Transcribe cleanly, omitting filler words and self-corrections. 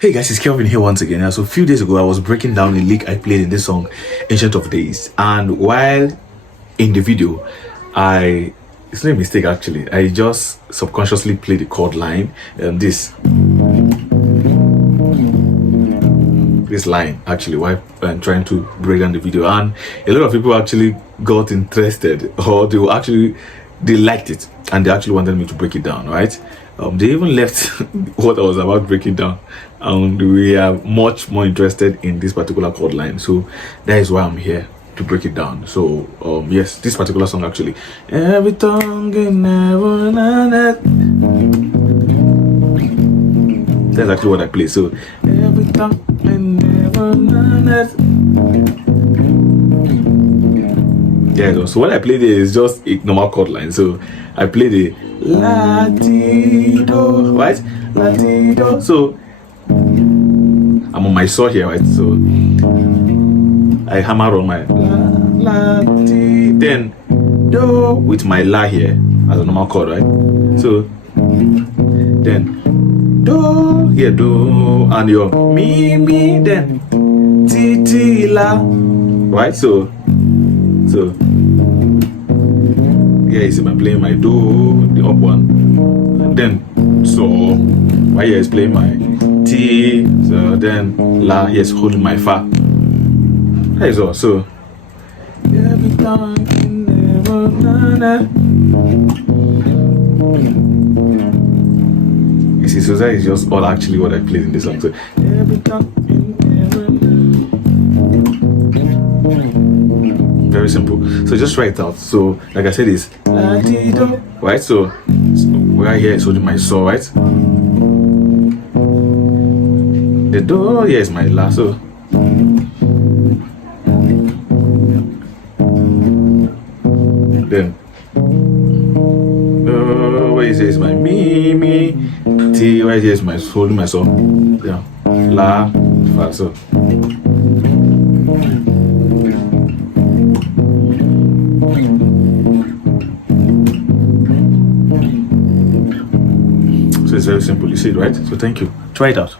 Hey guys, it's Kelvin here once again. So a few days ago, I was breaking down a lick I played in this song, Ancient of Days. And while in the video, it's not a mistake actually, I just subconsciously played the chord line, this line actually while I'm trying to break down the video. And a lot of people actually got interested, or they liked it, and they actually wanted me to break it down, right? They even left what I was about breaking down, and we are much more interested in this particular chord line. So that is why I'm here to break it down. So yes, this particular song actually, every tongue in heaven and earth. That's actually what I play. So every tongue in heaven and earth. Yeah, so what I play there is just a normal chord line. So I play the Latido, right? Latido. So I'm on my saw here, right? So I hammer on my Lati, then Do with my La here as a normal chord, right? So then Do here, Do, and your Mi, then Ti, La, right? So yeah, you see I'm playing my Do, the up one, and then So right here is playing my T, so then La, yes, holding my Fa. That is all. So every time you see, so that is just all actually what I played in this song. So every time, very simple. So just write it out. So like I said, it's right. So right here is holding my saw, right? The Do here is my La. So then where is my Mi, T, right here is my holding my saw. Yeah, La, Fa. So it's very simple, you see it, right? So thank you. Try it out.